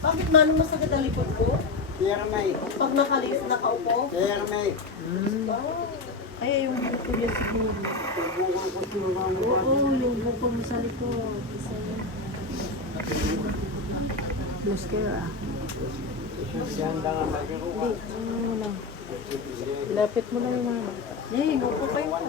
Bakit manong masakit ang likod ko? May. Pag nakaupo? May. Ay, yung buko niya siguro. Oo, yung buko mo sa likod. Isa yun. Mascara. Hindi, ano mo lang. Lapit mo lang yung mga. Eh, buko pa yung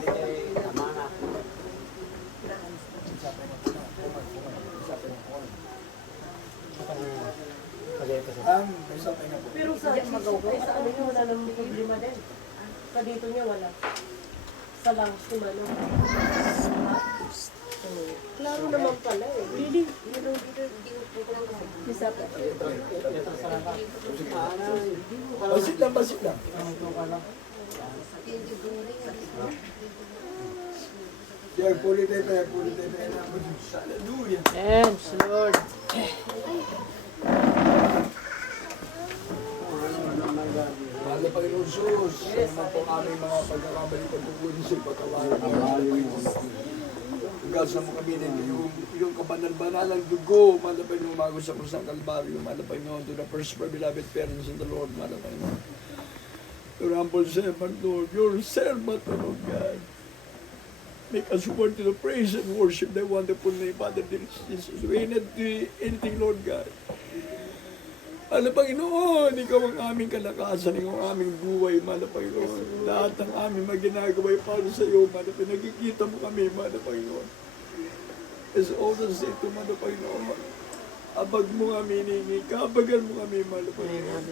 pero sa ano yun, wala namang problema din. Sa dito niya wala. Sa lungs ni Mano. Klaro naman pala eh. Really? Isa pa. Basit lang. Yan, puli tayo na. Hallelujah. Yes, Lord. Mahal na Panginoon Sus, sa naman po aming mga pagkakamali pagkukunin sa patawaran ng Panginoon. Ugasan mo kami ng iyong kabanal-banalang dugo, mahal na Panginoon, umagos sa krus ng Kalbaryo, mahal na Panginoon, to the first beloved parents in the Lord, mahal na Panginoon. Your humble servant, Lord, your servant, Lord God. Make us worthy to praise and worship thy wonderful name, Father, dear Jesus. We need anything, Lord God. Mahal na Panginoon, ikaw ang aming kalakasan, ikaw ang aming buhay, mahal na Panginoon. Lahat ng aming maginagawa ay para sa iyo, mahal na Panginoon. Nagkikita mo kami, mahal na Panginoon. As always say to mahal na Panginoon, abag mo kami, hiningi, kabagan mo kami, mahal na Panginoon.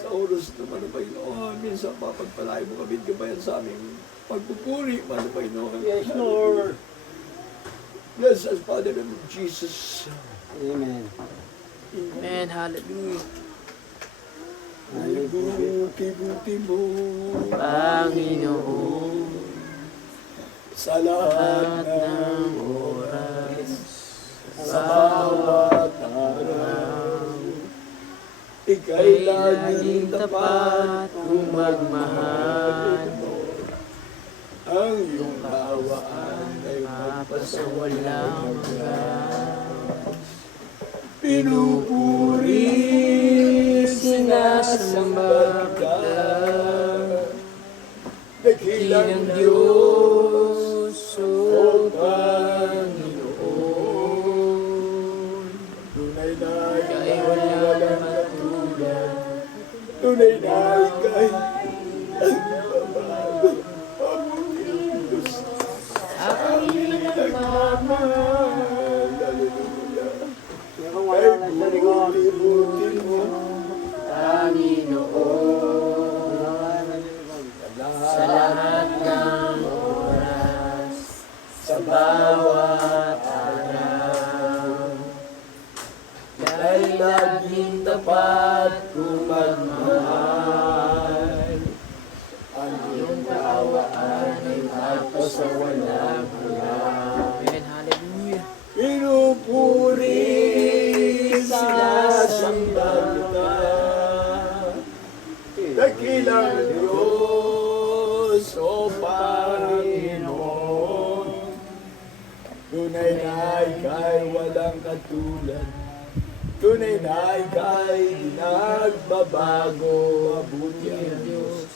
Sa oras na mahal na Panginoon, minsan papagpalain mo kami, gabayan sa aming pagpupuri, mahal na Panginoon. Yes, Lord. Bless us, Father, in Jesus. Amen. Amen. Hallelujah. Ay, buti-buti mo, Panginoon, sa lahat ng oras, sa bawat araw, ika'y laging tapat kung magmahal. Ang iyong bawaan ay magpasawalang hanggan. Pinupuri, sinasamba kita, dakilang Diyos, o Panginoon. Tunay na ika'y walang matulad, tunay na ika'y nagbabago, mabuting Diyos, sa amin nagmamahal. Ay, buti-buti mo, Panginoon, sa lahat ng oras, sa bawat araw, dahil laging tapat kung magmahal. Ang iyong kawaan ay magpasawalang hanggan. Amen. Hallelujah. pinupuri, sinasamba kita, dakilang Diyos, o Panginoon. Tunay na ika'y walang katulad, tunay na ika'y nagbabago, mabuti ang Diyos,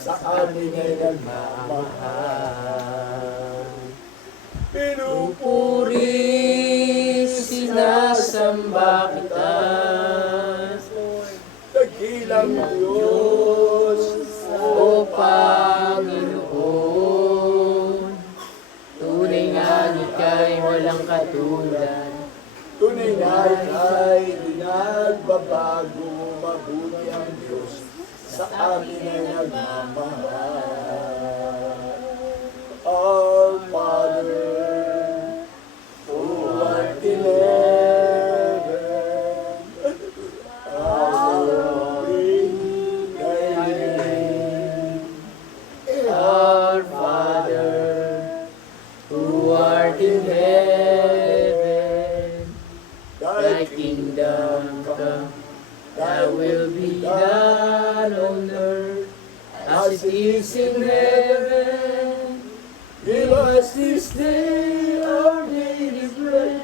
sa amin ay nagmamahal. Pinupuri, sinasamba kita, dakilang Diyos, o Panginoon. Tunay nga ika'y walang katulad, tunay na ika'y nagbabago, mabuti ang Diyos, sa amin ay nagmamahal. Our Father, who art in heaven, hallowed be thy name. our Father, who art in heaven, thy kingdom come, thy will be done on earth as it is in heaven. Give us this day our daily bread,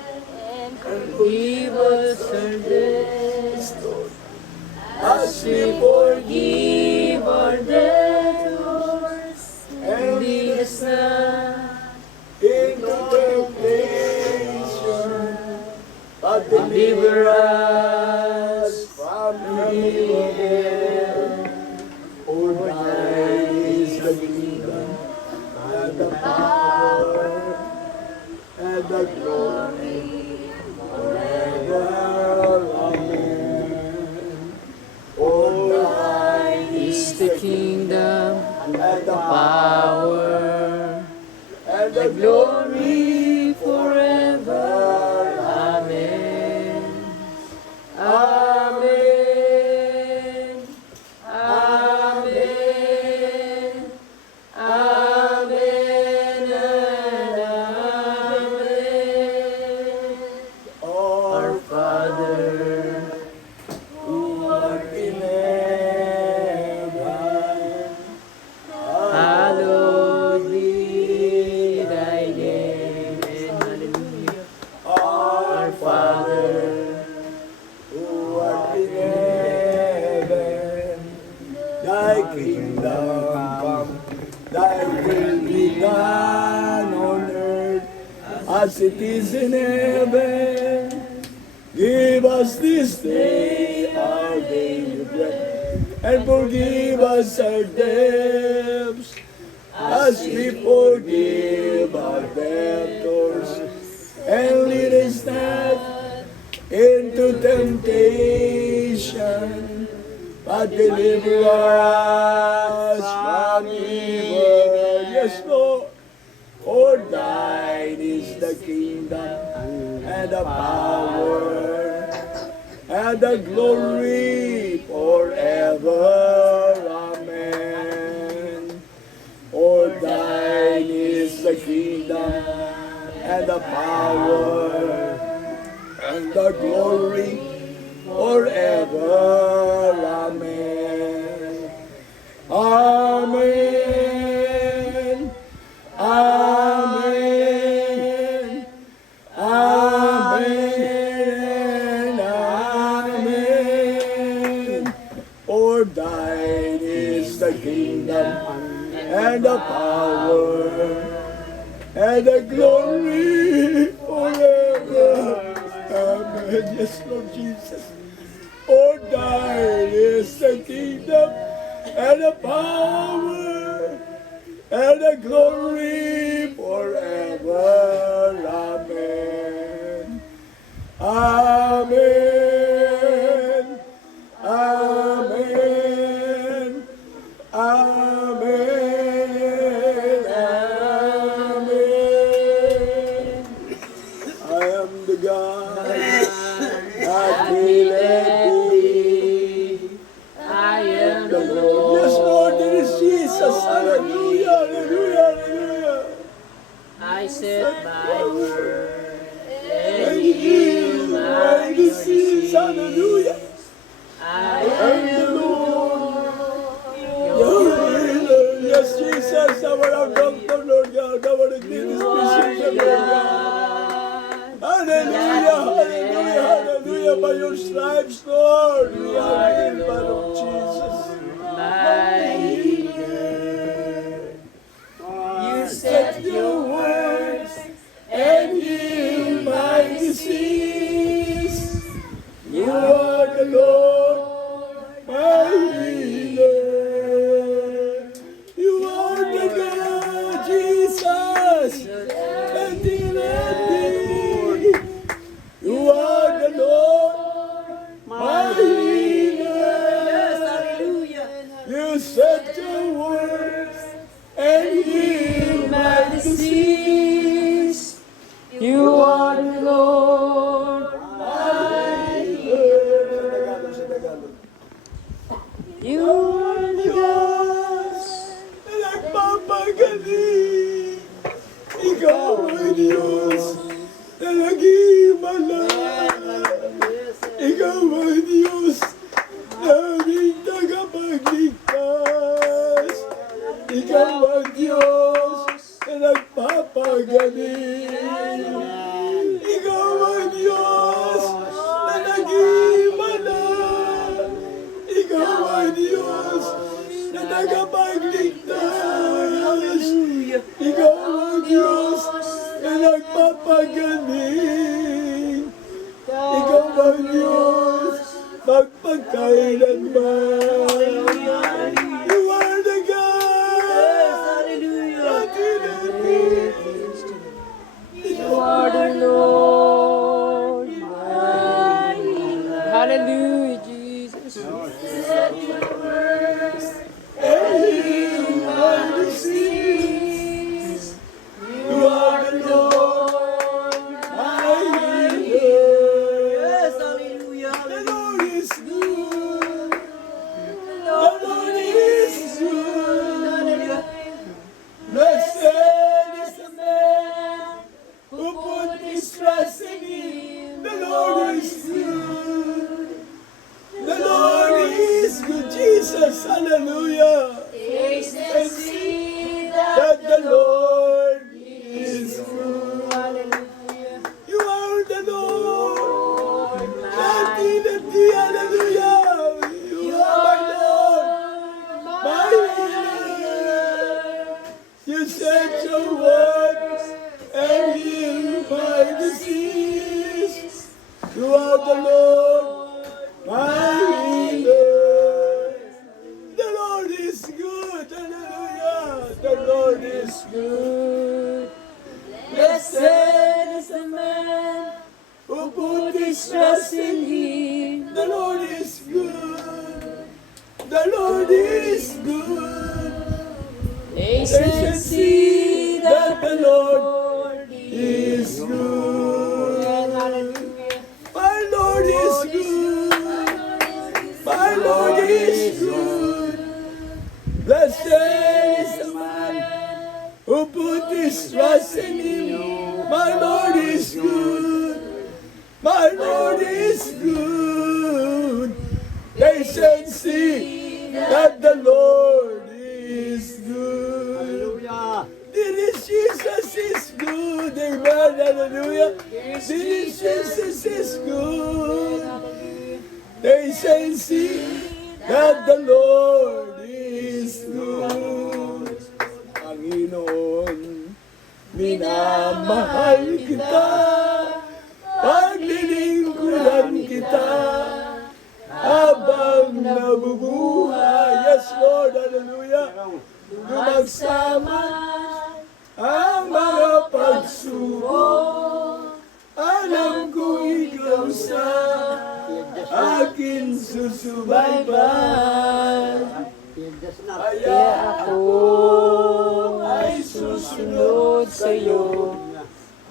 and forgive us our debts deliver us from evil. For thine is the kingdom, and the power, and the glory, forever. Amen. For thine Is the kingdom, and the power, and the glory forever. Amen. Amen. Amen. Amen and amen. Our Father, who art in heaven, hallowed be thy name. Hallelujah. Our Father, who art in heaven, thy kingdom come, thy will be done on earth as it is in heaven. Give us this day our daily bread, and forgive us our debts, as we forgive our debtors. And lead us not into temptation, but deliver us from evil. Yes, Lord. For thine is the kingdom, and the power, and the glory forever. Amen. For thine is the kingdom, and the power, and the glory forever. Amen. Amen. Amen. Amen. Amen. For thine is the kingdom, and the power, and the glory forever. Amen. Yes, Lord Jesus. For thine is the kingdom, and the power, and the glory forever. Amen. Amen. Amen. Amen. Amen. I am the God that healeth thee. I am the Yes, Lord. Lord, there is Jesus. Hallelujah, hallelujah, hallelujah. I set my word And and heal heal my my disease. Hallelujah. I And the Lord, your healer. Yes, Jesus, our doctor, Lord God, our physician, Lord God. Hallelujah, hallelujah, hallelujah. By your stripes, Lord, we are healed by Lord Jesus. my healer. You Set your words and heal my disease. You are the Lord, my healer. You are the God, Jesus, and healeth me. You are the Lord, my healer. You set your words and heal my disease. You are the Lord. You are the God. Nagpapagaling. Ikaw ay Diyos na nag-iimala. Ikaw ay Diyos na aming tagapagligtas. Ikaw ang Diyos na nagpapagaling. Ikaw ang Diyos na nag-iimala. Ikaw ang Diyos na tagapagligtas. Ikaw ang Diyos na nagpapagaling. Ikaw ang Diyos magpagkailanman. You are the God. You are the Lord, my healer. Hallelujah, Jesus. You are the Lord, my healer. The Lord is good. The Lord is good. Blessed is the man who put his trust in Him. The Lord is good. The Lord is good. Jesus, hallelujah. Taste and see That the Lord is good. Hallelujah. You are the Lord. Hallelujah. You are my Lord, my healer. You sent your word and healed my disease. You are the Lord, my healer. The Lord is good. Hallelujah. The Lord is good. Blessed is the man Who put his trust in Him. The Lord is good. The Lord is good. Taste and see that the Lord Is good. Hallelujah. My Lord is good. My Lord is good. Blessed is the man who put his trust in Him. My Lord is good. My Lord is good. Taste and see that the Lord is good. This Jesus is good. Amen. Hallelujah. This Jesus is good. Taste and see that the Lord is good. Panginoon, minamahal kita. Paglilingkuran kita habang nabubuhay. Yes, Lord. Hallelujah. Lumagsama ang mga pagsubok. Alam ko ikaw sa akin susubaybay. Kaya ako ay susunod sa iyo.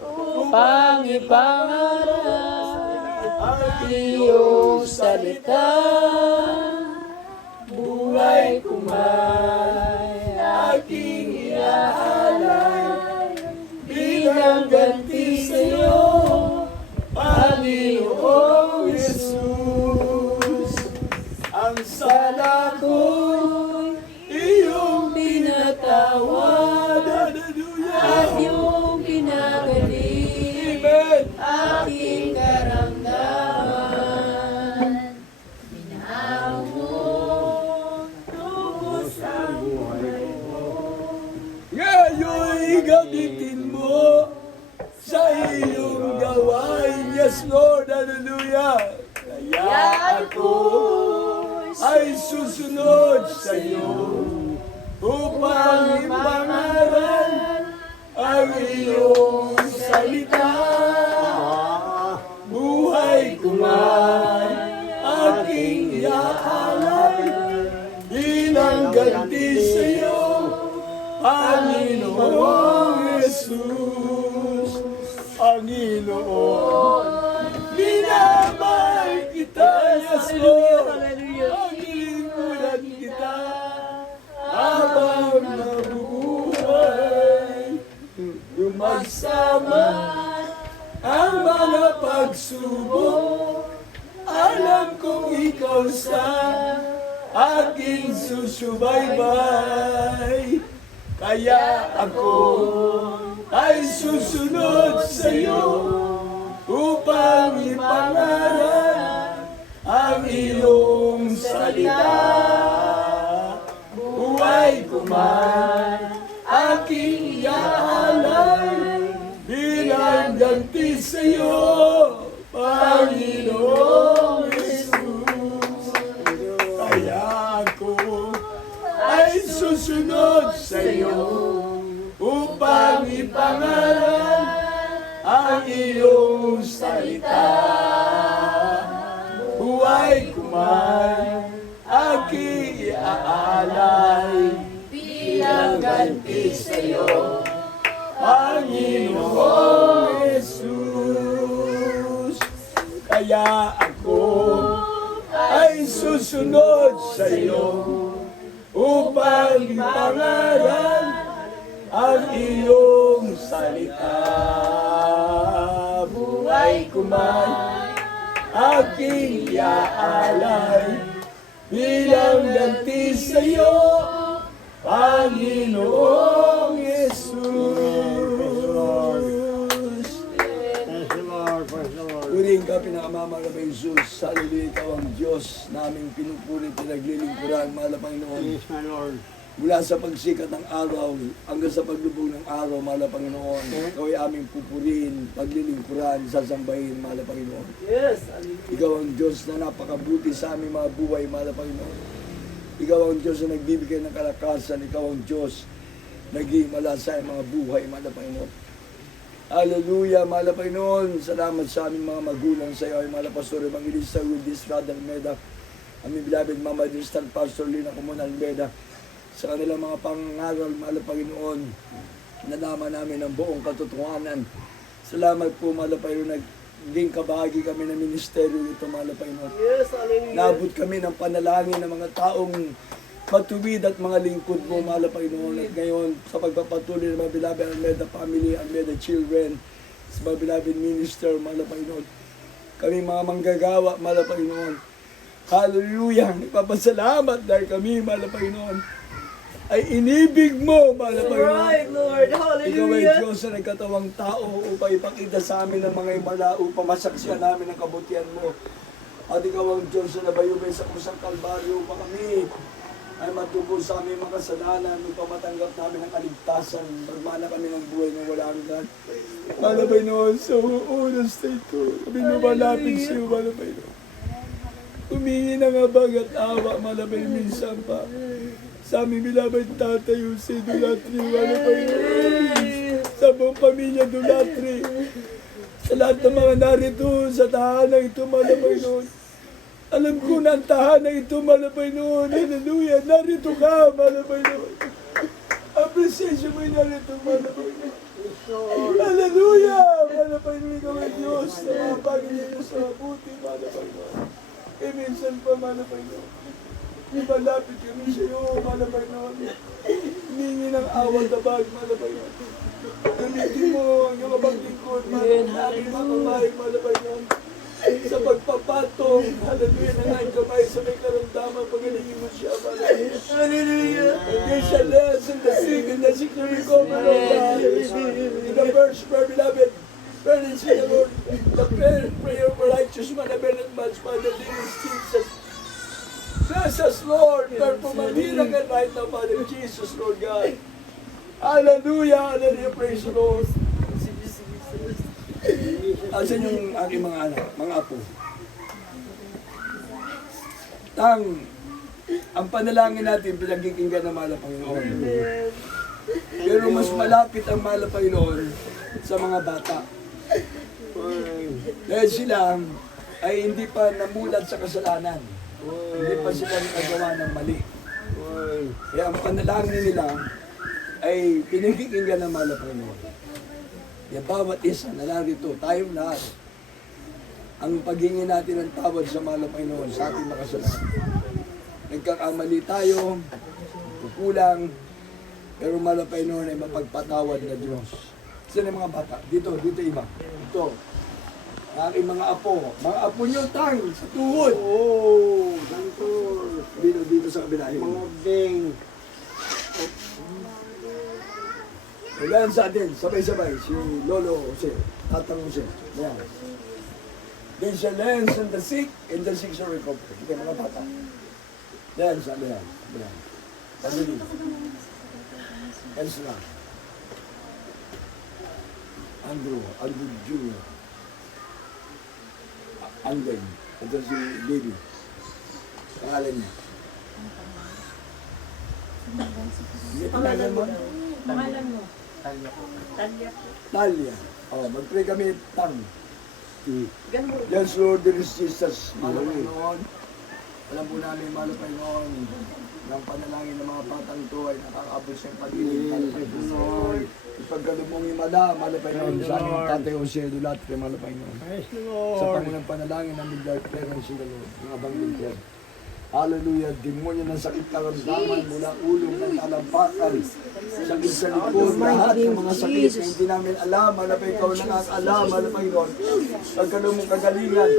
upang ipangarap ang iyong salita. Buhay ko may aking iaalay bilang ganti sa iyo, Panginoong Jesus. Ang sala ko'y iyong Pinatawad Hallelujah. at iyong pinagaling Amen. aking karamdaman. Binaw mo, tubos ang buhay ko. Ngayon'y gamitin mo sa iyong gawain. Yes, Lord. Hallelujah. Kaya ako ay susunod sa iyo upang ipangaral ang iyong salita. Buhay ko man aking iaalay bilang ganti sa iyo, Panginoong Jesus. Panginoon, minamahal kita, yes Lord. Pangilimuran kita habang nabubuhay. Lumagsama ang mga pagsubok. Alam kong ikaw sa aking susubaybay. Kaya ako ay susunod sa iyo upang ipangaral ang iyong salita. Buhay ko man aking iaalay bilang ganti sa iyo, Panginoon. buhay ko man aking iaalay bilang ganti sa'yo, Panginoong Jesus. Kaya ako ay susunod sa iyo upang ipangaral ang iyong salita. Buhay ko man aking iaalay bilang ganti sa iyo, Panginoong Jesus. Purihin ka, pinakamama ka ba Jesus? Hallelujah, ikaw ang Diyos naming pinupuri, pinaglilingkuran, mahal na Panginoon. Yes, my Lord. Mula sa pagsikat ng araw hanggang sa paglubog ng araw, mahal na Panginoon. Ikaw ay aming pupurihin, paglilingkuran, sasambahin, mahal na Panginoon. Yes, hallelujah. Ikaw ang Diyos na napakabuti sa aming mga buhay, mahal na Panginoon. Ikaw ang Diyos na nagbibigay ng kalakasan. Ikaw ang Diyos na nag-iimala sa aming mga buhay, mahal na Panginoon. Hallelujah, mahal na Panginoon. Salamat sa aming mga magulang sa iyo, mahal na Pastor Evangelista Wildis Radal Meda, aming beloved Mama Distant Pastor Lina Comunal Meda, sa kanilang mga pangaral, mahal na Panginoon, nalaman namin ang buong katotohanan. Salamat po, mahal na Panginoon, naging kabahagi kami ng ministeryo nito, mahal na Panginoon. Yes, hallelujah. Naabot kami ng panalangin ng mga taong matuwid at mga lingkod mo, mahal na Panginoon. At ngayon, sa pagpapatuloy ng mga beloved Almeda family, Almeda children, sa mga beloved minister, mahal na Panginoon, kami mga manggagawa, mahal na Panginoon. Hallelujah! Nagpapasalamat dahil kami, mahal na Panginoon, ay inibig mo, mahal na Panginoon. Right, Lord. Ikaw ay Hallelujah. Diyos na nagkatawang tao upang ipakita sa amin ang mga imala, upang masaksihan namin ang kabutihan mo. At ikaw ang Diyos na nabayubay sa kusang kalbaryo upang kami ay matubos sa aming mga kasalanan, upang matanggap namin ang kaligtasan, magmana kami ng buhay na wala hanggan. Malabay noon sa oras na ito, kami lumalapit sa iyo, malabay noon. Humingi ng abag at awa, malabay minsan pa. Sa aming bilabay tatay, si Dulatri, malabay noon. Sa buong pamilya Dulatri, sa lahat ng mga narito sa tahanan ito, malabay noon. Alam ko na ang tahanan ito, malabay noon. Hallelujah. Narito ka, malabay noon. Appreciation mo yung narito, malabay noon. Hallelujah. Malabay noon, ikaw ay Diyos na mga pagiging sa mabuti, malabay noon. E minsan pa, malabay noon. Ibalapit kami sa iyo, malabay noon. Hiningi ng awal tabag, malabay noon. Gamitin mo ang iyong maglingkod, malabay noon. Aking mga kamay, malabay noon. Sa pagpapatong, hallelujah, na nga kamay sa may karamdaman, pagalingin mo siya, malabay noon. Hallelujah. And they shall less in the sick and the sick to recover, O God. In the verse, my beloved, parents in the Lord, the prayer of a righteous man availeth much, by the name of Jesus. Bless us, Lord, perform a miracle right now, Father Jesus, Lord God. Hallelujah, hallelujah, praise the Lord. Asan yung aking mga anak, mga apo? Ang panalangin natin, pinagkikinggan ng mahal na Panginoon. Pero mas malapit ang mahal na Panginoon sa mga bata. Dahil sila ay hindi pa namulat sa kasalanan. Hindi pa sila nagawa ng mali. Kaya ang panalangin nila ay pinagkikinggan ng mahal na Panginoon. Kaya bawat isa na narito, tayong lahat, ang paghingi natin ng tawad sa mahal na Panginoon sa ating makasalanan. Nagkakamali tayo, kukulang, pero mahal na Panginoon ay mapagpatawad na Diyos. Saan ang mga bata? Dito iba. Ito. Ang aking mga apo nyo tang sa tuhod. Oh, Santor. Dito sa kabila. Mga ding. Kailan sa atin, sabay-sabay, si Lolo Jose, Tatang Jose. Yan. They shall lens and the sick, and the sick shall recover. Ito mga bata. Yan, sabi yan. Pagdili. Yan sila. Andrew Jr. Anden. Ito si Baby. Pangalan niya. Pangalan mo? Pangalan mo? Talya po. Talia po. Talia. Oh, mag-pray kami, Tang. Ganun. Yes, Lord, there is Jesus. Mahal na Panginoon. Alam po namin, mahal na Panginoon, ng panalangin ng mga batang ito ay nakakaabot sa pag-ibig. Mahal na Panginoon. Ipagkaloob mong imala, mahal na Panginoon, sa aming Tatay Jose Dulatre, mahal na Panginoon. Sa Panginoon panalangin ng midlife parents in the Lord, mga bangging ko. Hallelujah, demonyo ng sakit karamdaman mula ulong ng talampakan, sakit sa likod, lahat ng mga sakit na hindi namin alam, malapay ikaw nakakalam, malapay Panginoon. Pagkaloob mong kagalingan,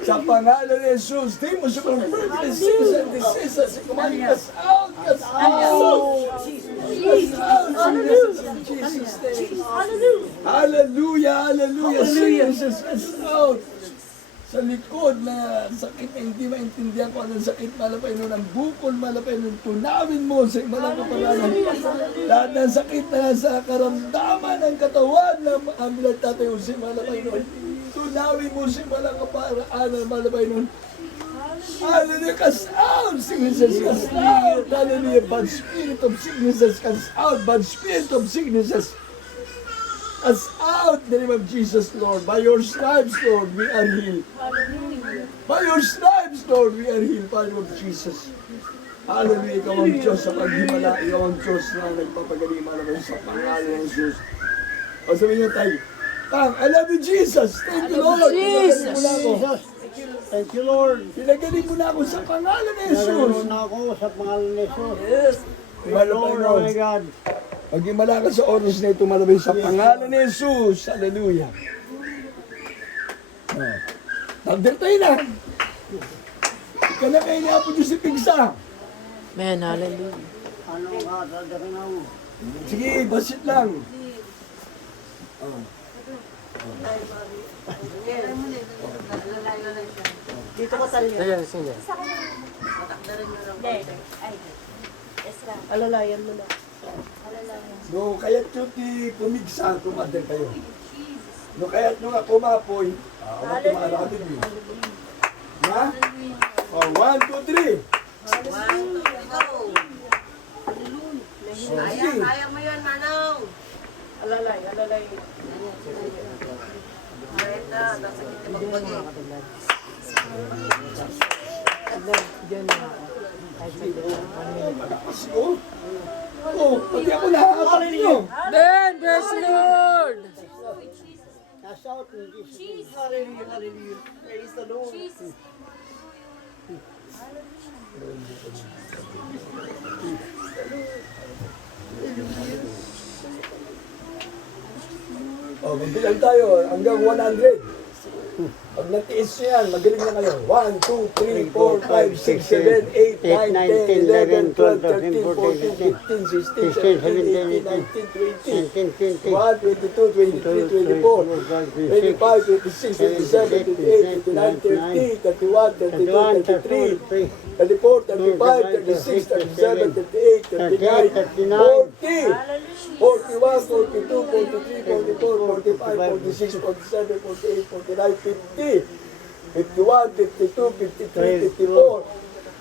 sa pangalan ni Jesus, di mo siya mag-birth disease and diseases, kumakas out, kas out! Hallelujah, hallelujah, sicknesses kas out! Sa likod na sakit na hindi maintindihan ko anong sakit, malapay nun ang bukol, malapay nun tunawin mo sa imalang kapalaran. Lahat ng sakit na sa karamdaman ng katawan na aming Tatay Jose, malapay nun. Tunawin mo sa imalang kapalaran, malapay nun. Hallelujah, cast out, sicknesses, cast out. Hallelujah, bad spirit of sicknesses, cast out, bad spirit of sicknesses. Cast out in the name of Jesus, Lord. By your stripes, Lord, we are healed. By your stripes, Lord, we are healed. By your Jesus. Hallelujah, ikaw ang Diyos sa paghimala. Ikaw ang Diyos na nagpapagaling naman sa pangalan ng Jesus. O sabihin niyo tayo, Tang, I love you, Jesus. Thank you, Lord. Pinagaling mo na ako. Thank you, Lord. Pinagaling mo na ako sa pangalan ng Jesus. Naganoon na ako sa pangalan ni Jesus. Lord, oh my God. Magimala ka sa oras na ito, malabay sa pangalan ni Jesus. Hallelujah. Tagdal tayo na. Ika na kayo niya po Diyos si Pigsa. Man, hallelujah. Ano nga, dadalhin ako. Sige, basit lang. Dito ko talya. Alalayan mo na. No, kaya't yung pumigsa, tumadal kayo. No, kaya't nung ako mapoy, ako tumarabin niyo. Ha? Oh, 1, 2, 3. Kaya mo yun, Manong. Alalay. Marita, nasa kita magbagi. Oh, oh, pati ako nakakapag niyo. Ben, bless the Lord! Cast out in Jesus. Hallelujah. Praise the Lord. Oh, magbilang tayo hanggang 100. Pag natiis nyo yan, magaling na kayo. 1, 2, 3, 4, 5, 6, 7, 8, 9, 10, 11, 12, 13, 14, 15, 16, 17, 18, 19, 20, 21, 22, 23, 24, 25, 26, 27, 28, 29, 30, 31, 32, 33, 34, 35, 36, 37, 38, 39, 40, 41, 42, 43, 44, 45, 46, 47, 48, 49, 50, 51, 52, 53, 54,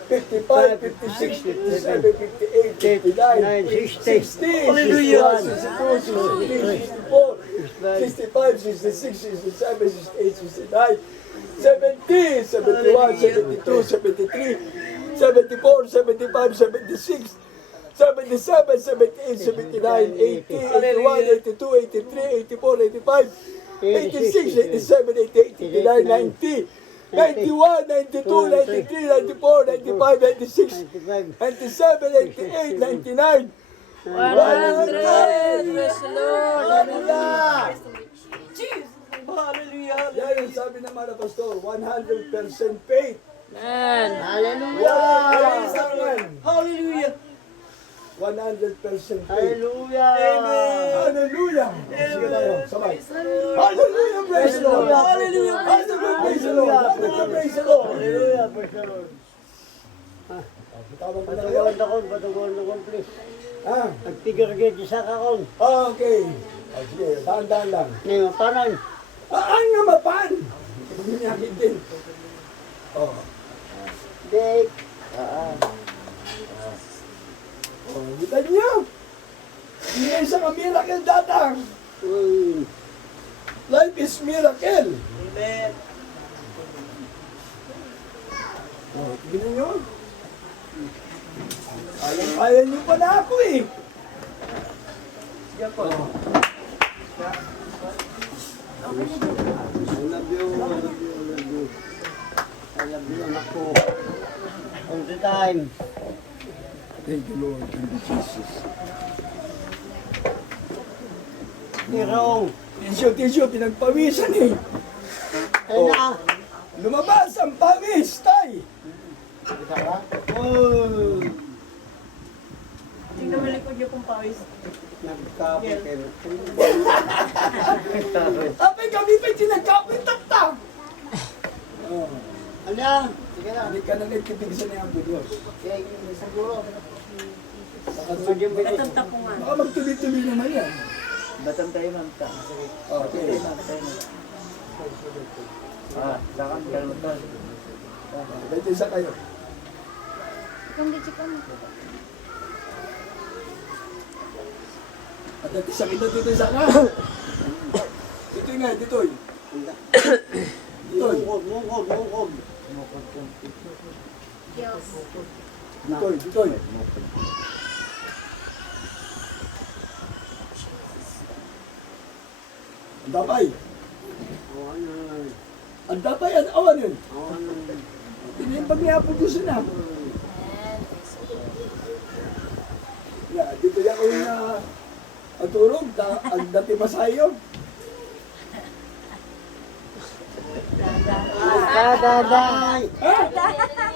55, 56, 57, 58, 59, 60, 61, 62, 63, 64, 65, 66, 67, 68, 69, 70, 71, 72, 73, 74, 75, 76, 77, 78, 79, 80, 81, 82, 83, 84, 85, 86, 87, 88, 89, 90, 91, 92, 93, 94, 95, 96, 97, 88, 99, 100! Bless the Lord! Hallelujah! Hallelujah. Yan ang sabi ng mga pastor, 100% faith. Man! Praise the Lord. Hallelujah. 100% faith. Hallelujah. Hallelujah! Sige tayo, sabay. Hallelujah, praise the Lord! Hallelujah. Hallelujah, praise the Lord! Hallelujah, praise the Lord! Hallelujah. Praise the Lord. Tawag mo na kayo. Patugon akong, please. Ah, Nagtigir-git isa ka kon. okay. Sige, dahan-dahan lang. Ngayon, paano? Ay nga mapan! Buminyakit din. Oh. Dek. Oh, kita niyo. Hindi isang miracle datang. Uy. Life is miracle. Ulit. Oh, tignan nyo. Kaya nyo pala ako eh. Sige po. I love you, I love you, I love you. I love you, anak ko. All the time. Thank you, Lord. Thank you, Jesus. Tirong. Tisyo, pinagpawisan eh. Ayun na. Lumabas ang pawis, tay. Oh. Tingnan mo likod niyo kung pawis. Nagkapit kayo. Apay kami pa'y tinagkapit tak-tak. Oh. Ano yan? Sige na. Hindi ka na nagkipig sa niyang Diyos. Okay, siguro. Gatang tapungan. Baka magtuloy-tuloy naman yan. Batang tayo ma'am ka. Okay. Sakan kalmutan. Dito isa kayo. At dito isa kita dito isa ka. Dito nga, dito. Dito. Mungkod. Dito. Ang dapay. Ang dapay, ang awan yun. Tinimpag niya po gusto na. Ya, dito yan ko yung aturog, ang dati masayo. Daday. Ha?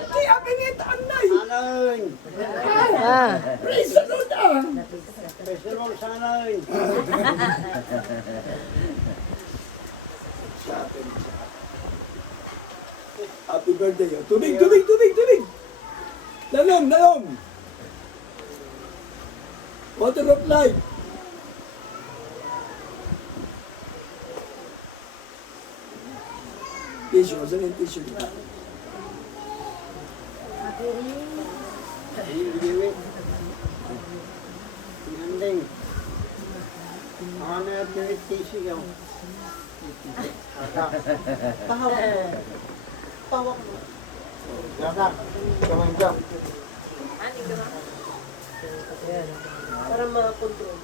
Kaya pingitaan na eh. Sanoy. Praise the Lord ah. Pesulong sanoy. Happy birthday. Oh. Tubig. Lalom. Water of life. Tissue. Saan yung tissue niya? Giwit. Nanding. Ano yung giwit tissue yun? Pawak mo. Dadak. Kamang dyan. Ayan. Para ma-control.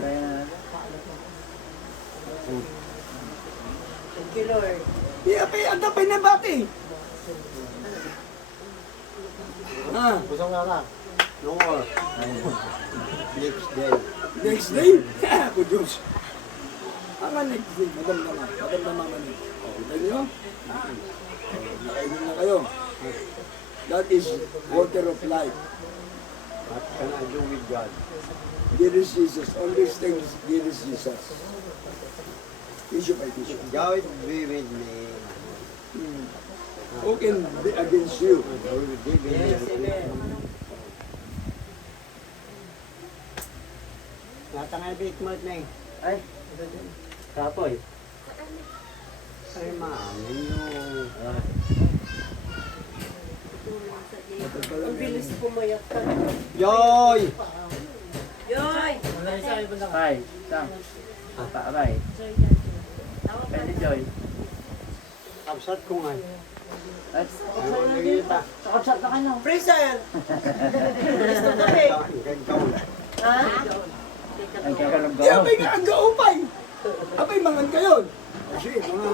Kaya Thank you, Lord. Ang dapay na bati. Ah, Busong nga na. No more. Next day. next day. Ako Diyos. Ang next day. Magandama man eh. Kita niyo? Nakainom na kayo. That is water of life. What can I do with God? There is Jesus. All these things, there is Jesus. Tissue by tissue. God be with me. Who can be against you? God will be with Yes, me. amen. Natangay big mart na eh. ay, kapoy. Ay ma'am, yung... Ang bilis pumayat ka. Yoy! Yoy! Ay, sang. Aray. Pwede Joy. Absat ko nga. Ay, Ano nagkita? kakapsat na kayo. Freezer! Bilis na kami. Ha? Ang kakalong Di apay nga ang gaupay. Apay mangan kayo. Kasi mga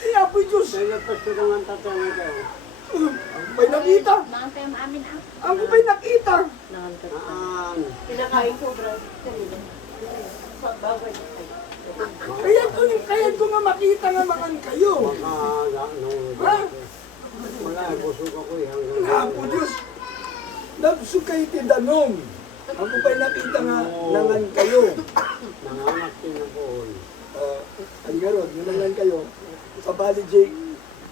ay apoy Diyos. Kaya pasto ko nga tatanay ko. Ang pa'y nakita. Ang pa'y nakita. Pinakain ko, bro. Bagay. Kaya ko nga makita nga mangan kayo. Ha? Wala, busog ako eh. Nga po Diyos. Nabsog kayo tidanong. Ang pa'y nakita nga nangan kayo. Nanganak din ako. Ang garon, nangan kayo. Sa Bali Jake,